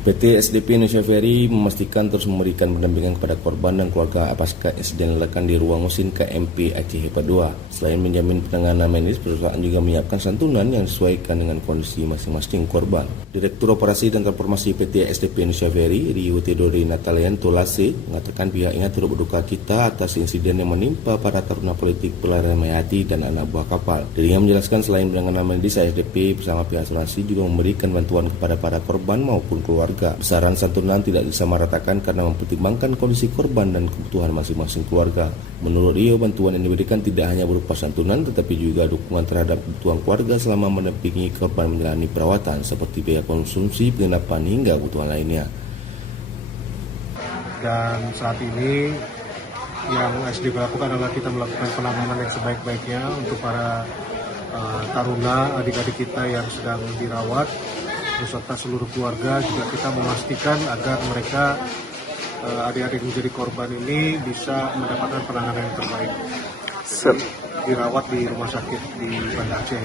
PT SDP Indonesia Ferry memastikan terus memberikan pendampingan kepada korban dan keluarga pasca insiden ledakan di ruang mesin KMP Aceh Hebat 2. Selain menjamin penanganan medis, perusahaan juga menyiapkan santunan yang disesuaikan dengan kondisi masing-masing korban. Direktur Operasi dan Transformasi PT SDP Indonesia Ferry, Rio Teodori Natalian Tolase, mengatakan pihaknya turut berduka cita atas insiden yang menimpa para taruna politik pelarian Mayati dan anak buah kapal. Dirinya menjelaskan selain penanganan medis, SDP bersama pihak asuransi juga memberikan bantuan kepada para korban maupun keluarga. Besaran santunan tidak disamaratakan karena mempertimbangkan kondisi korban dan kebutuhan masing-masing keluarga. Menurut Rio, bantuan yang diberikan tidak hanya berupa santunan tetapi juga dukungan terhadap kebutuhan keluarga selama mendampingi korban menjalani perawatan seperti biaya konsumsi, penginapan hingga kebutuhan lainnya. Dan saat ini yang SDP lakukan adalah kita melakukan penanganan yang sebaik-baiknya untuk para taruna, adik-adik kita yang sedang dirawat beserta seluruh keluarga. Juga kita memastikan agar mereka adik-adik menjadi korban ini bisa mendapatkan penanganan yang terbaik. Dirawat di rumah sakit di Banda Aceh.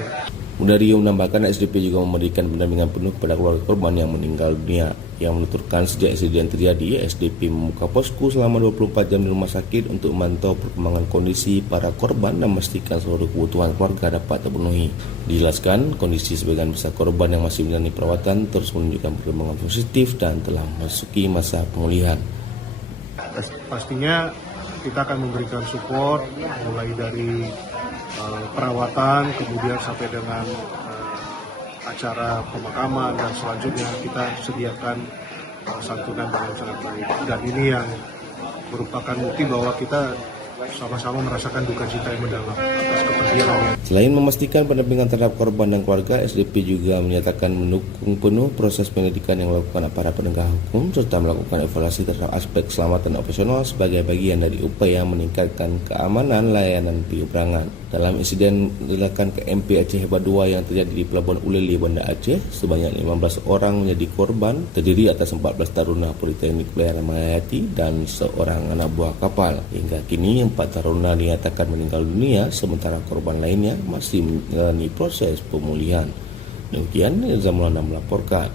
Kemudian Rio menambahkan SDP juga memberikan pendampingan penuh kepada keluarga korban yang meninggal dunia. Yang menuturkan sejak insiden terjadi, SDP membuka posko selama 24 jam di rumah sakit untuk memantau perkembangan kondisi para korban dan memastikan seluruh kebutuhan keluarga dapat terpenuhi. Dijelaskan, kondisi sebagian besar korban yang masih menjalani perawatan terus menunjukkan perkembangan positif dan telah memasuki masa pemulihan. Pastinya kita akan memberikan support mulai dari perawatan, kemudian sampai dengan acara pemakaman, dan selanjutnya kita sediakan santunan yang sangat baik. Dan ini yang merupakan bukti bahwa kita sama-sama merasakan duka cita yang mendalam atas kepergian. Selain memastikan pendampingan terhadap korban dan keluarga, SDP juga menyatakan mendukung penuh proses penyelidikan yang dilakukan aparat penegak hukum serta melakukan evaluasi terhadap aspek keselamatan operasional sebagai bagian dari upaya meningkatkan keamanan layanan penyeberangan. Dalam insiden ledakan KMP Aceh Hebat 2 yang terjadi di Pelabuhan Uleli, Banda Aceh, sebanyak 15 orang menjadi korban, terdiri atas 14 taruna Politeknik Pelarian Mayati dan seorang anak buah kapal. Hingga kini 4 taruna dinyatakan meninggal dunia, sementara korban lainnya masih menjalani proses pemulihan. Demikian, Ilza Maulana melaporkan.